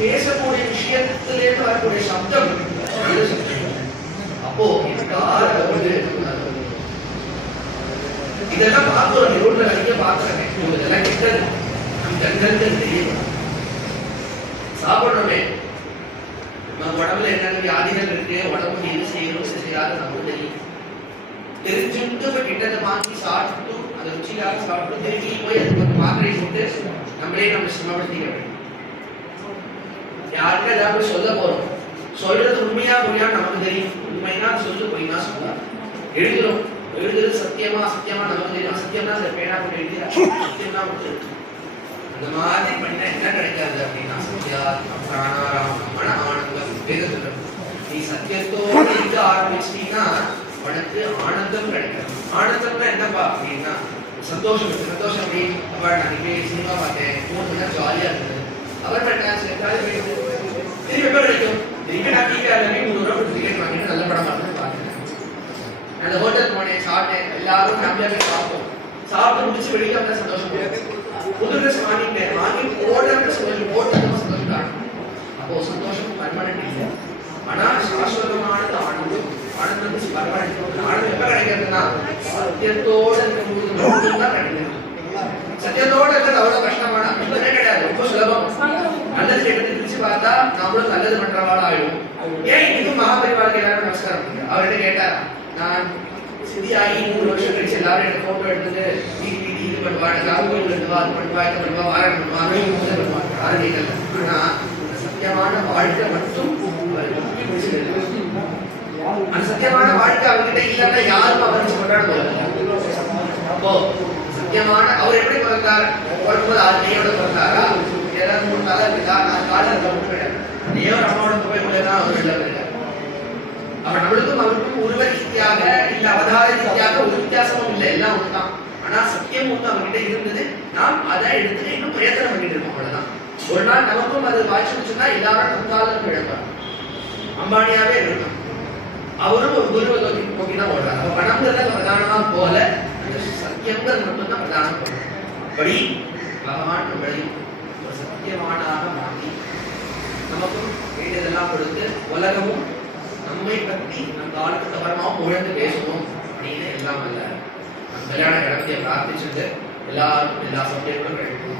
பேசக்கூடிய விஷயத்திலேருந்து வரக்கூடிய சப்தம் அப்போ இதெல்லாம் பார்க்கிறோம், ரோட்ல நிறைய பார்க்கிறேன். இதெல்லாம் கிட்டது கண்களுக்கு தெரியும். சாப்பிடுறோமே, நம்ம உடம்புல என்னென்ன வியாதிகள் இருக்கு, உடம்புக்கு எது செய்யணும் எது செய்யாது நமக்கு தெரியும். தெரிஞ்சுட்டு இப்ப கிட்டத்தை வாங்கி சாப்பிட்டு அதை ருச்சிக்காக சாப்பிட்டு திரும்பி போய் அதுக்கு ஒரு மாத்திரை போட்டு நம்மளே நம்ம சிரமப்படுத்திக்க வேண்டும். யாருக்கு ஏதாவது சொல்ல போறோம், சொல்றது உண்மையா பொய்யா நமக்கு தெரியும். உண்மைனா சொல்லு, பொய்னா சொல்ல. எழுதுறோம், எழுதுறது சத்தியமா சத்தியமா நமக்கு தெரியும். சத்தியம்னா அந்த பேனா போட்டு எழுதியா, சத்தியம்னா வந்து அந்த மாதிரி பண்ண என்ன கிடைக்காது அப்படின்னா சத்யா பிராணாராமம் மன ஆனந்தம் வேதத்துல நீ சத்தியத்தோடு இருக்க ஆரம்பிச்சிட்டீங்கன்னா உனக்கு ஆனந்தம் கிடைக்கும். ஆனந்தம்னா என்னப்பா அப்படின்னா சந்தோஷம். சந்தோஷம் அப்படி அவள் அன்னைக்கு சினிமா பார்த்தேன், 3 மணி நேரம் ஜாலியா இருந்தது. அவர் திரும்பி எப்ப கிடைக்கும்? திரும்பி நான் டிவி ஆளுமே 300 ரூபாய் டிக்கெட் வாங்கிட்டு நல்ல படமா இருந்து பார்த்தேன். அந்த ஹோட்டல் போனேன், சாப்பிட்டேன், எல்லாரும் ஃபேமிலியா போய் சாப்பிட்டோம். சாப்பிட்டு முடிச்சு வெளியே வந்தா சந்தோஷம். புது ட்ரெஸ் வாங்கிட்டேன், வாங்கி போடுறது சந்தோஷம், போட்டதும் சந்தோஷம் தான். அப்போ சந்தோஷம் பர்மனன்ட் இல்லை, ஆனா சாஸ்வதமானது ஆனந்தம். ஆனந்தம் பர்மனன்ட். ஆனந்தம் எப்ப கிடைக்கிறதுனா சத்தியத்தோட இருக்கும்போது மட்டும்தான் கிடைக்கிறது. சத்தியத்தோட இருக்கிறது அவ்வளவு கஷ்டமான கஷ்டமே கிடையாது, ரொம்ப சுலபம். நல்லது கெட்டது பிரிச்சு பார்த்தா நம்மளும் நல்லது பண்றவாள் ஆயிடும். ஏன் இன்னைக்கும் மகாபரிவாருக்கு எல்லாரும் நமஸ்காரம் பண்ணுங்க. அவர்கிட்ட கேட்டாரா, நான் சித்தியாகி 3 வருஷம் கழிச்சு எல்லாரும் எனக்கு போட்டோ எடுத்துட்டு இது பண்ணுவாங்க, ராகுல் பண்ணுவா, அது பண்ணுவா, இது பண்ணுவா, வாரம் பண்ணுவா, பண்ணுவா, யாரும் கேட்கல. ஆனா சத்தியமான வாழ்க்கை மட்டும் அந்த சத்தியமான வாழ்க்கை அவர்கிட்ட இல்லைன்னா யாரும் அவரை கொண்டாட போறாங்க. அப்போ சத்தியமான அவர் எப்படி பிறந்தார்? பிறக்கும்போது 6 கையோட பிறந்தாரா, ஏதாவது 3 காலம் இருக்குதா, 4 காலம் இருக்க முடியாது. தேவர் அம்மாவோட புகைப்படம் அவர் வெளில போயிருக்காரு. அப்ப நம்மளுக்கும் அவருக்கும் உருவ ரீதியாக இல்ல அவதார ரீதியாக ஒரு வித்தியாசமும் இல்லை, எல்லாம் ஒண்ணுதான். ஆனா சத்தியம் ஒன்று அவர்கிட்ட இருந்தது. நாம் அதை எடுத்துட்டு இன்னும் பிரயத்தனம் பண்ணிட்டு இருக்கோம், அவ்வளவுதான். ஒரு நாள் நமக்கும் அது வாய்ச்சுன்னா எல்லாரும் நம்பாலும் இழப்பார். அம்பானியாவே இருக்கணும், அவரும் ஒரு குருவை நோக்கி தான் ஓடுறாரு. அப்ப பணம்ங்கிறத பிரதானமா போல சத்தியங்கிறது மட்டும்தான் பிரதானம் போல. அப்படி பகவான் நம்மளை ஒரு சத்தியமானாக மாற்றி நமக்கும் வேண்டியதெல்லாம் கொடுத்து உலகமும் நம்மை பற்றி நம் காலத்துக்கு அப்புறமா புகழ்ந்து பேசணும் அப்படின்னு எல்லாம் அல்ல கல்யாண கடத்திய பிரார்த்திச்சுட்டு எல்லாரும் எல்லா சப்ஜெக்டும் கிடைக்கும்.